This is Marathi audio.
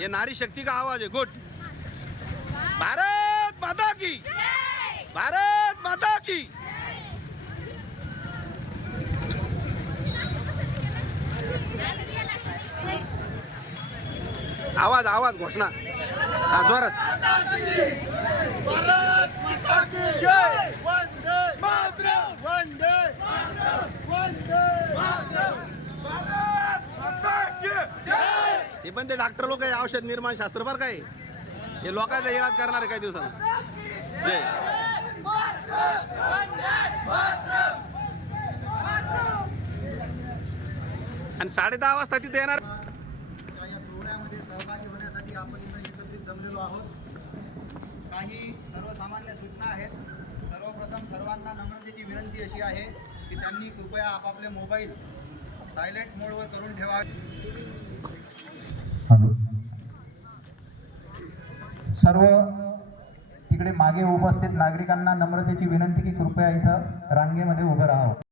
ये नारी शक्ति का आवाज है। गुड। भारत माता की, भारत माता की। आवाज आवाज घोषणा हा जोरात। भारत माता की जय। वंदे मातरम, वंदे मातरम, वंदे मातरम। भारत माता की जय। हे पण ते डॉक्टर लोक आहे, औषध निर्माण शास्त्र बरं काय, हे लोकांचा इलाज करणार आहे काही दिवसांना। जय आणि 10:30 वाजता तिथे येणार। या सोहळ्यामध्ये सहभागी होण्यासाठी आपण इथे एकत्रित जमलेलो आहोत। काही सर्वसामान्य सूचना आहेत। सर्वप्रथम सर्वांना नम्रतेची विनंती अशी आहे की त्यांनी कृपया आपापले मोबाईल सायलेंट मोडवर करून ठेवावे। सर्व तिकडे मागे उपस्थित नागरिकांना नम्रतेची विनंती की कृपया इथं रांगेमध्ये उभं राहावं।